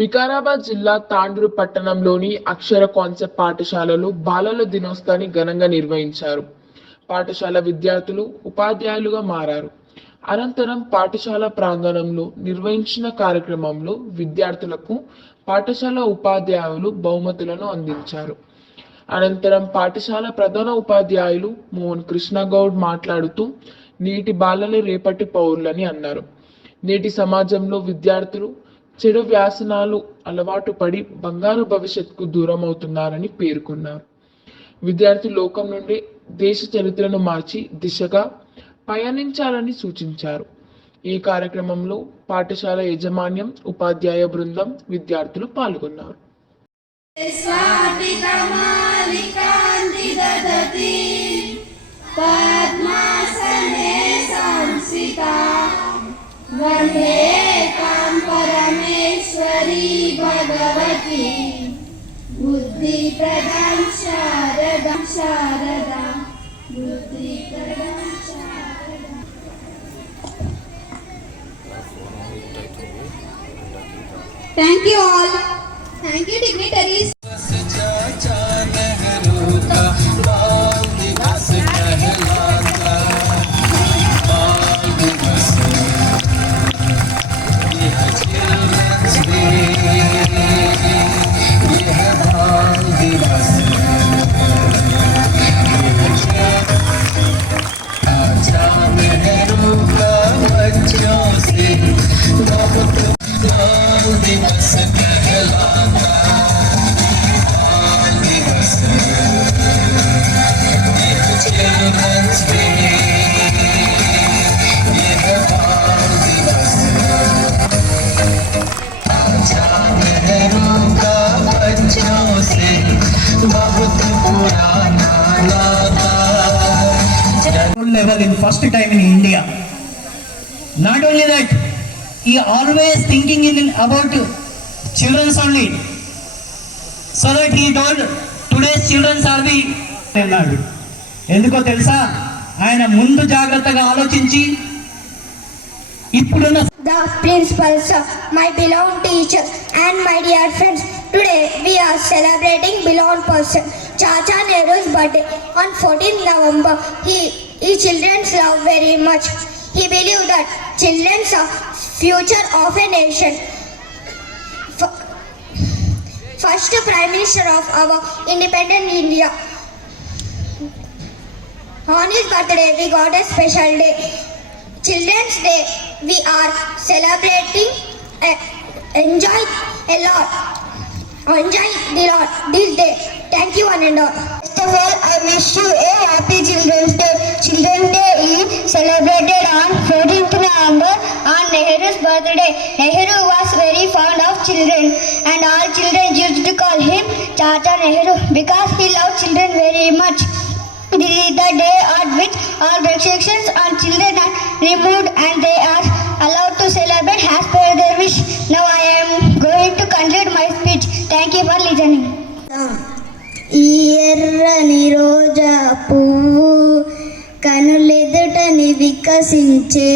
వికారాబాద్ జిల్లా తాండూరు పట్టణంలోని అక్షర కాన్సెప్ట్ పాఠశాలలో బాలల దినోత్సవాన్ని ఘనంగా నిర్వహించారు. పాఠశాల విద్యార్థులు ఉపాధ్యాయులుగా మారారు. అనంతరం పాఠశాల ప్రాంగణంలో నిర్వహించిన కార్యక్రమంలో విద్యార్థులకు పాఠశాల ఉపాధ్యాయులు బహుమతులను అందించారు. అనంతరం పాఠశాల ప్రధాన ఉపాధ్యాయులు మోహన్ కృష్ణ గౌడ్ మాట్లాడుతూ నేటి బాలలే రేపటి పౌరులని అన్నారు. నేటి సమాజంలో విద్యార్థులు చెడు వ్యాసనాలు అలవాటు పడి బంగారు భవిష్యత్తుకు దూరం అవుతున్నారని పేర్కొన్నారు. విద్యార్థి లోకం నుండి దేశ చరిత్రను మార్చి దిశగా పయనించాలని సూచించారు. ఈ కార్యక్రమంలో పాఠశాల యాజమాన్యం, ఉపాధ్యాయ బృందం, విద్యార్థులు పాల్గొన్నారు. परमेश्वरी भगवती बुद्धि प्रदान शारदा शारदा बुद्धि प्रदान Sharda. Thank you all. Thank you dignitaries. Level in first time in India. Not only that, he always thinking in about children only. So that he told today's children are the అన్నాడు. ఎందుకో తెలుసా, ఆయన ముందు జాగ్రత్తగా ఆలోచించి ఇప్పుడున్న The principals, my beloved teachers and my dear friends, today we are celebrating beloved person Chacha Nehru's birthday on 14th November. He children love very much. He believed that children are future of a nation. First Prime Minister of our independent India. On his birthday we got a special day. Children's Day we are celebrating. Enjoy a lot. Enjoy the lot this day. Thank you one and all. First of all, I wish you a happy Children's Day. Children's Day is celebrated on 14th November on Nehru's birthday. Nehru was very fond of children and all children used to call him Chacha Nehru because he loved children very much. This is the day at which all restrictions on children are removed and they are allowed to celebrate as per their wish. Now I am going to conclude my speech. Thank you for listening. ఈ ఎర్రని రోజా పువ్వు కనులెదుటని వికసించే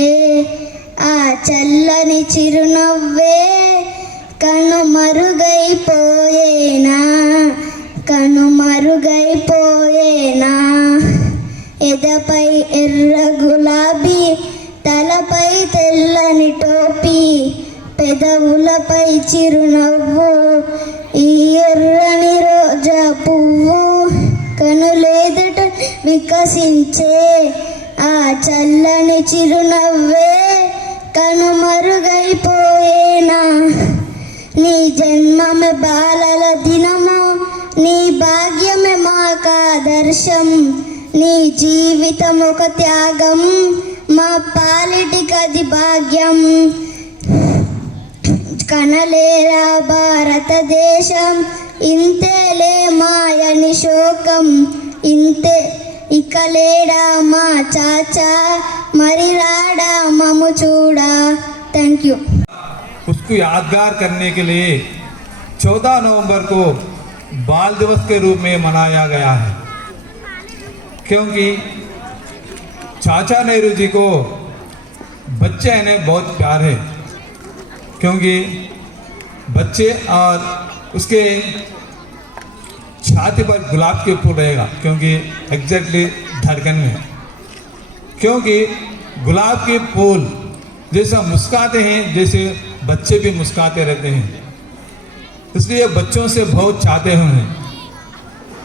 ఆ చల్లని చిరునవ్వే కనుమరుగైపోయేనా ఎదపై ఎర్ర గులాబీ, తలపై తెల్లని టోపీ, పెదవులపై చిరునవ్వు. ఈ ఎర్రని రోజా పువ్వు కనులెదుట వికసించే ఆ చల్లని చిరునవ్వే కనుమరుగైపోయేనా. నీ జన్మమే బాలల దినము, నీ భాగ్యమే మాకాదర్శం, నీ జీవితం ఒక త్యాగం, మా పాలిటికది భాగ్యం. కనలేరా భారతదేశం, ఇంతేలే మాయని శోకం, ఇంతే ఇక లేడా మా చాచా, మరి రాడా మము చూడా. Thank you. उसको यादगार करने के लिए 14 नवंबर को बाल दिवस के रूप में मनाया गया है, क्योंकि चाचा नेहरू जी को बच्चे इन्हें बहुत प्यार है, क्योंकि बच्चे और उसके छाती पर गुलाब के फूल रहेगा, क्योंकि एग्जैक्टली धड़कन में, क्योंकि गुलाब के फूल जैसा मुस्कुराते हैं जैसे बच्चे भी मुस्कुराते रहते हैं, इसलिए बच्चों से बहुत चाहते हैं,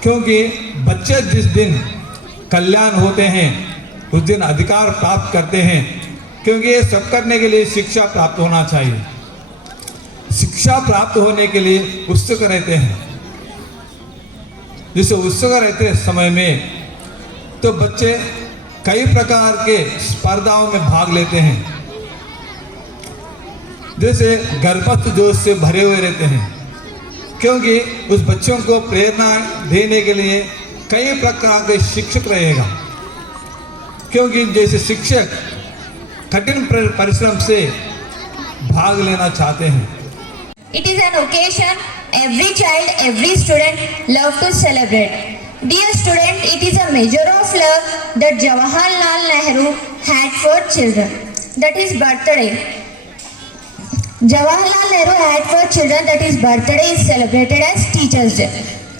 क्योंकि बच्चे जिस दिन कल्याण होते हैं उस दिन अधिकार प्राप्त करते हैं, क्योंकि ये सब करने के लिए शिक्षा प्राप्त होना चाहिए। शिक्षा प्राप्त होने के लिए उत्सुक रहते हैं, जैसे उत्सुक रहते समय में तो बच्चे कई प्रकार के स्पर्धाओं में भाग लेते हैं, जैसे गर्भस्थ जोश से भरे हुए रहते हैं, क्योंकि उस बच्चों को प्रेरणा देने के लिए कई प्रकार के शिक्षक रहेगा, क्योंकि जैसे शिक्षक कठिन परिश्रम से भाग लेना चाहते हैं। It is an occasion every child, every student love to celebrate. Dear student, it is a measure of love that Jawaharlal Nehru had for children. That is birthday. Jawaharlal Nehru had for children, that his birthday is celebrated as Teachers' Day.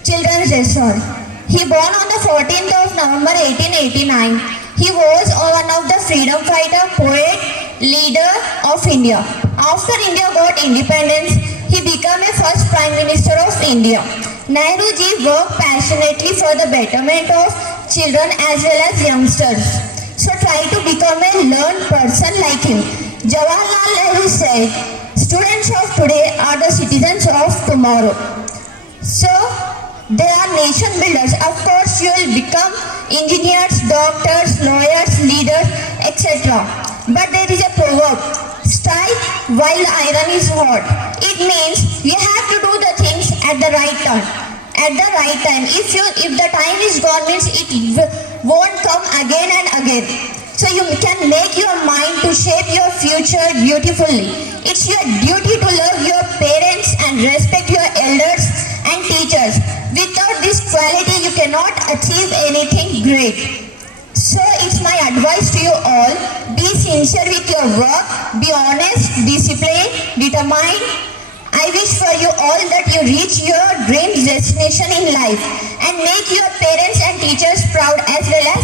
Children's Day, sorry. He born on the 14th of November 1889. He was one of the freedom fighter, poet, leader of India. After India got independence, he became a first Prime Minister of India. Nehru ji worked passionately for the betterment of children as well as youngsters. So try to become a learned person like him. Jawaharlal Nehru said, students of today are the citizens of tomorrow. So they are nation builders. Of course, you will become engineers, doctors, lawyers, leaders, etc. But there is a proverb, strike while the iron is hot. It means you have to do the things at the right time. At the right time. If the time is gone, means it won't come again and again. So you can make your mind to shape your future beautifully. It's your duty to love your parents and respect your elders and teachers. Without this quality, you cannot achieve anything great. So it's my advice to you all, be sincere with your work, be honest, disciplined, determined. I wish for you all that you reach your dream destination in life and make your parents and teachers proud, as well as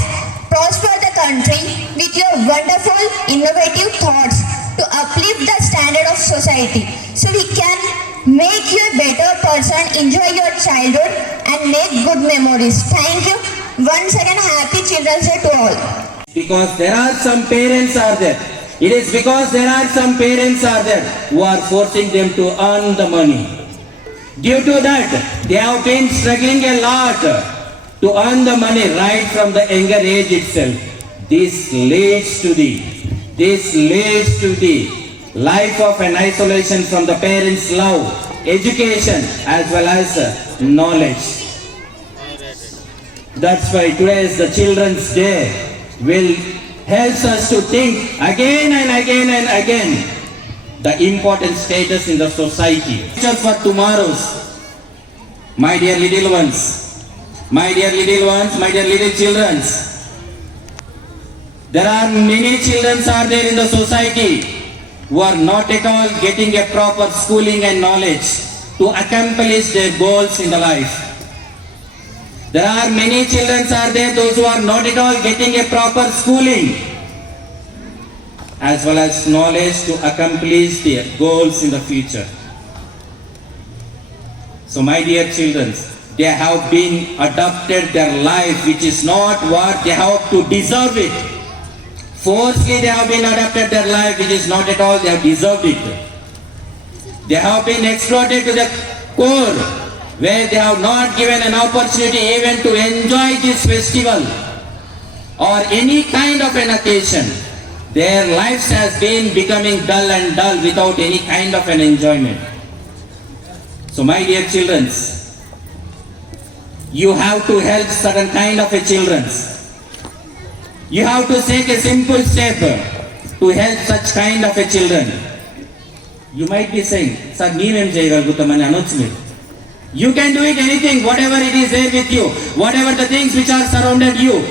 prosper the country with your wonderful, innovative thoughts to uplift the standard of society. So we can make you a better person, enjoy your childhood and make good memories. Thank you. Once again, happy Children's Day to all. Because there are some parents are there. It is because there are some parents are there who are forcing them to earn the money. Due to that, they have been struggling a lot to earn the money right from the younger age itself. This leads to the life of an isolation from the parents' love, education as well as knowledge. That's why today is the Children's Day will help us to think again and again and again the important status in the society. Future for tomorrow's, my dear little ones, my dear little children. There are many children are there in the society who are not at all getting a proper schooling and knowledge to accomplish their goals in the life. There are many children are there, those who are not at all getting a proper schooling as well as knowledge to accomplish their goals in the future. So my dear children, they have been adopted their life which is not what they have to deserve it. Forcefully they have been adopted their life which is not at all they have deserved it. They have been exploited to the core, where they have not given an opportunity even to enjoy this festival or any kind of an occasion. Their lives has been becoming dull and dull without any kind of an enjoyment. So my dear children, you have to help certain kind of a children. You have to take a simple step to help such kind of a children. You might be saying, Sir, you can do it anything, whatever it is there with you, whatever the things which are surrounded you.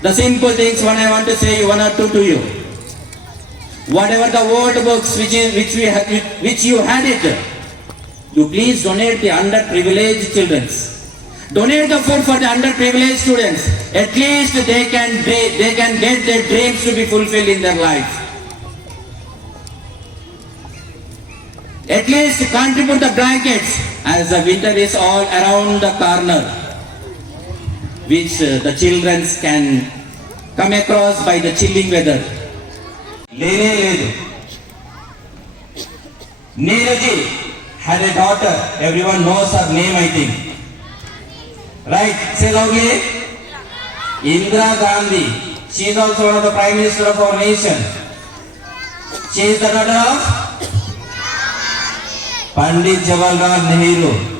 The simple things what I want to say one or two to you. Whatever the word books which you had it, to please donate the underprivileged children. Donate the food for the underprivileged students. At least they can get their dreams to be fulfilled in their life. At least contribute the blankets as the winter is all around the corner, which the children can come across by the chilling weather. Lene Ledu. Neeraji had a daughter. Everyone knows her name, I think. Right? Say loudly. Indira Gandhi. She is also one of the Prime Minister of our nation. She is the daughter of Pandit Jawaharlal Nehru.